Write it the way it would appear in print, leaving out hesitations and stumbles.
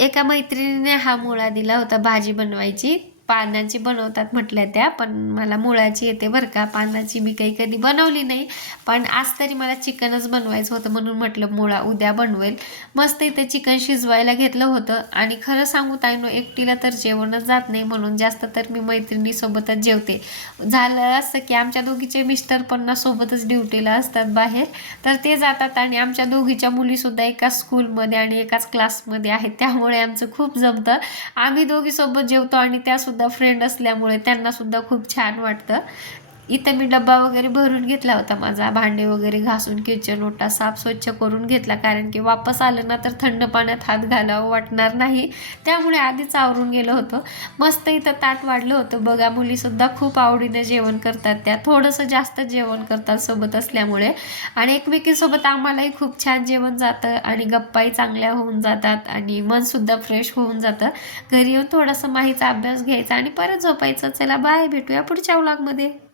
एका मैत्रिणीने हा मुळा दिला होता भाजी बनवायची. पानाची बनवतात म्हटल्या त्या, पण मला मुळाची येते बरं का. पानाची मी काही कधी बनवली नाही, पण आज तरी मला चिकनच बनवायचं होतं म्हणून म्हटलं मुळा उद्या बनवेल. मस्त इथे चिकन शिजवायला घेतलं होतं आणि खरं सांगू ताईनो, एकटीला तर जेवणच जात नाही म्हणून जास्त तर मी मैत्रिणीसोबतच जेवते. झालं असं की आमच्या दोघीचे मिस्टर पण सोबतच ड्युटीला असतात बाहेर, तर ते जातात आणि आमच्या दोघीच्या मुलीसुद्धा एकाच स्कूलमध्ये आणि एकाच क्लासमध्ये आहेत, त्यामुळे आमचं खूप जमतं. आम्ही दोघी सोबत जेवतो आणि त्यासुद्धा फ्रेंड असल्यामुळे त्यांनासुद्धा खूप छान वाटतं. इथं मी डब्बा वगैरे भरून घेतला होता माझा, भांडे वगैरे घासून किचन ओटा साफ स्वच्छ करून घेतला, कारण की वापस आलं ना तर थंड पाण्यात हात घालावं वाटणार नाही, त्यामुळे आधीच आवरून गेलो होतो. मस्त इथं ताट वाढलं होतं बघा. मुलीसुद्धा खूप आवडीने जेवण करतात, त्या थोडंसं जास्त जेवण करतात सोबत असल्यामुळे, आणि एकमेकींसोबत आम्हालाही खूप छान जेवण जातं आणि गप्पाही चांगल्या होऊन जातात आणि मनसुद्धा फ्रेश होऊन जातं. घरी येऊन थोडासा माहीचा अभ्यास घ्यायचा आणि परत झोपायचं. चला बाय, भेटूया पुढच्या व्लॉगमध्ये.